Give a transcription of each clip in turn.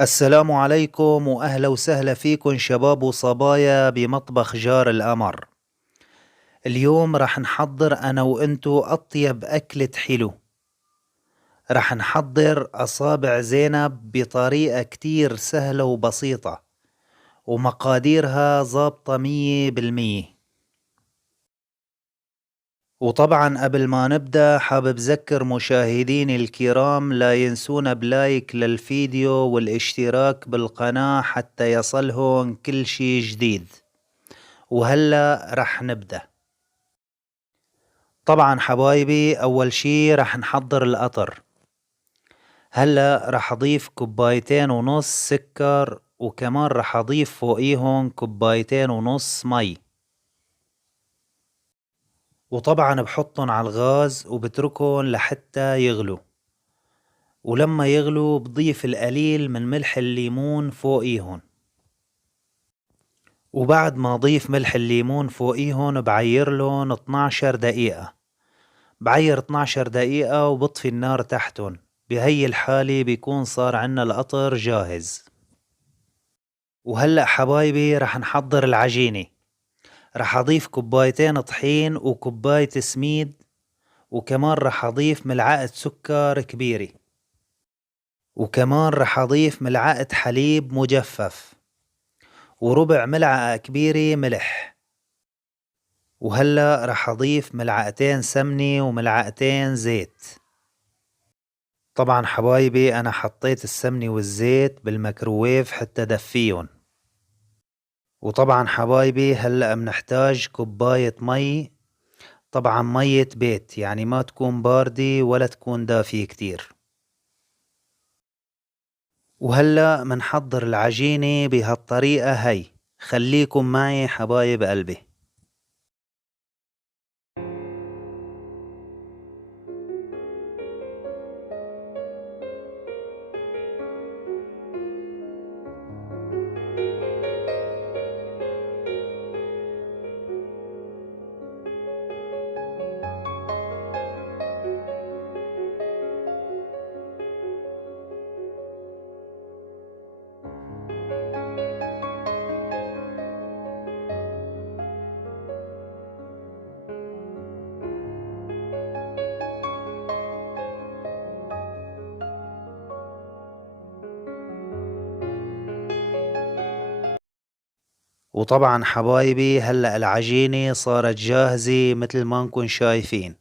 السلام عليكم وأهلا وسهلا فيكم شباب وصبايا بمطبخ جار القمر. اليوم رح نحضر أنا وإنتو أطيب أكلة حلو. رح نحضر أصابع زينب بطريقة كتير سهلة وبسيطة، ومقاديرها ظابطة 100%. وطبعا قبل ما نبدأ حابب ذكر مشاهديني الكرام لا ينسونا بلايك للفيديو والاشتراك بالقناة حتى يصلهم كل شي جديد. وهلأ رح نبدأ. طبعا حبايبي أول شي رح نحضر القطر. هلأ رح أضيف 2.5 كوب سكر، وكمان رح أضيف فوقيهم 2.5 كوب مي، وطبعا بحطن على الغاز وبتركن لحتى يغلو. ولما يغلو بضيف القليل من ملح الليمون فوقيهن. وبعد ما أضيف ملح الليمون فوقيهن بعيرلن 12 دقيقة. بعير 12 دقيقة وبطفي النار تحتن. بهي الحالة بيكون صار عنا القطر جاهز. وهلأ حبايبي رح نحضر العجينة. رح أضيف 2 كوب طحين وكوباية سميد، وكمان رح أضيف ملعقة سكر كبيرة، وكمان رح أضيف ملعقة حليب مجفف، وربع ملعقة كبيرة ملح. وهلأ رح أضيف ملعقتين سمنة وملعقتين زيت. طبعا حبايبي أنا حطيت السمنة والزيت بالميكروويف حتى دفيهم. وطبعا حبايبي هلأ منحتاج كوباية مي، طبعا مية بيت، يعني ما تكون باردة ولا تكون دافية كتير. وهلأ منحضر العجينة بهالطريقة هي. خليكم معي حبايب قلبي. وطبعا حبايبي هلأ العجينة صارت جاهزة مثل ما نكون شايفين.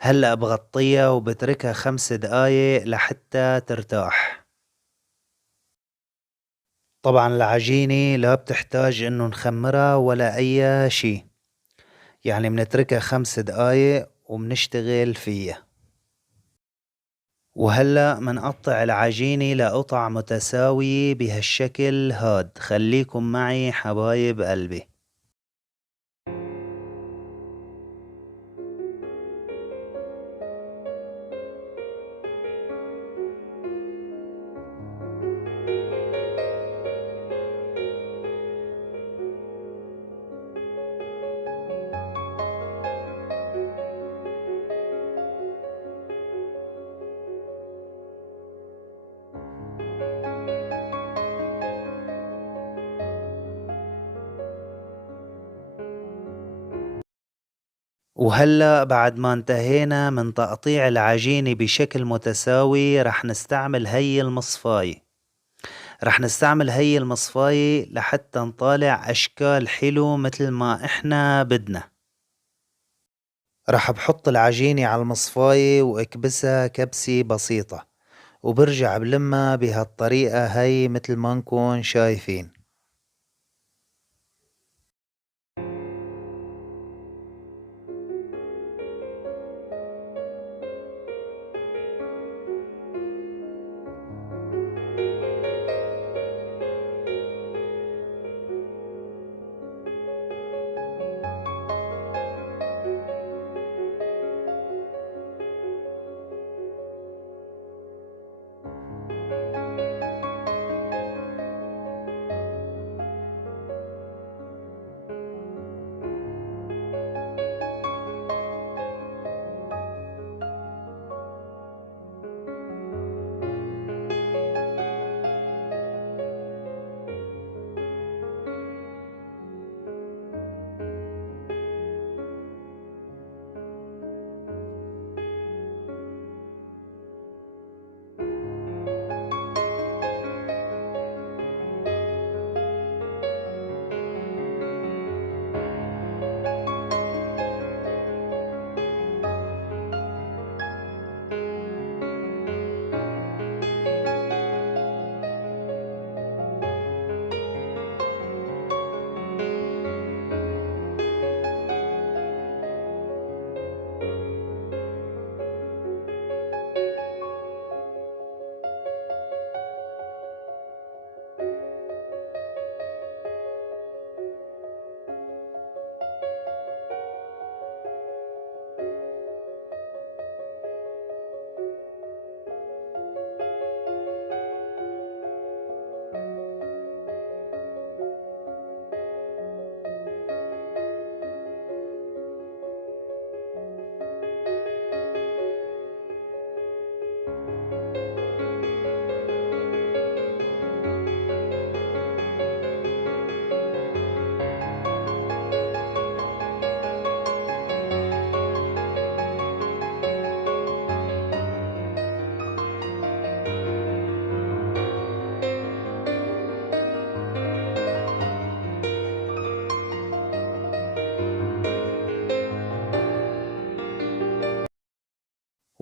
هلأ بغطيها وبتركها 5 دقايق لحتى ترتاح. طبعا العجينة لا بتحتاج انه نخمرها ولا اي شي، يعني منتركها 5 دقايق ومنشتغل فيها. وهلأ منقطع العجينة لقطع متساوية بهالشكل هاد. خليكم معي حبايب قلبي. وهلأ بعد ما انتهينا من تقطيع العجينة بشكل متساوي رح نستعمل هي المصفاية. رح نستعمل هي المصفاية لحتى نطالع أشكال حلو مثل ما إحنا بدنا. رح بحط العجينة على المصفاية وأكبسها كبسة بسيطة، وبرجع بلمها بهالطريقة هي مثل ما نكون شايفين.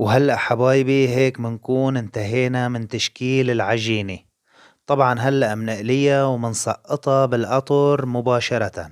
وهلأ حبايبي هيك منكون انتهينا من تشكيل العجينة. طبعا هلأ منقليها ومنسقطها بالقطر مباشرة.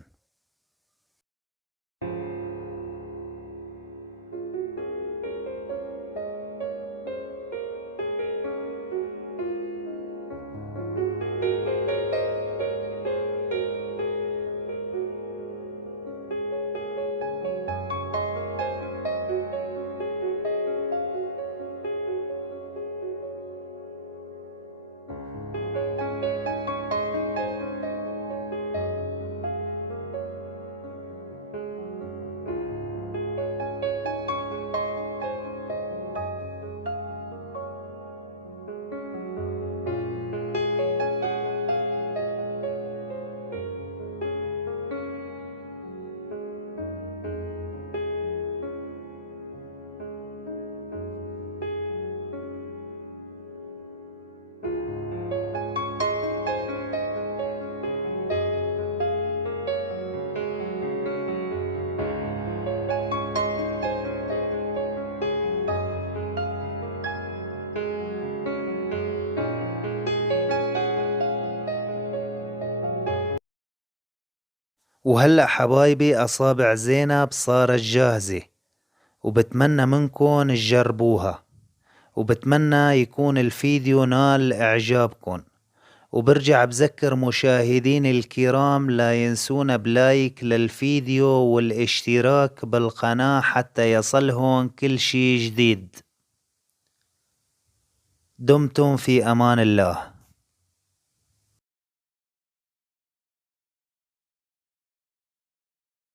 وهلأ حبايبي أصابع زينب صارت جاهزة، وبتمنى منكن تجربوها، وبتمنى يكون الفيديو نال إعجابكن، وبرجع بذكر مشاهديني الكرام لا ينسونا بلايك للفيديو والاشتراك بالقناة حتى يصلهن كل شي جديد. دمتم في أمان الله.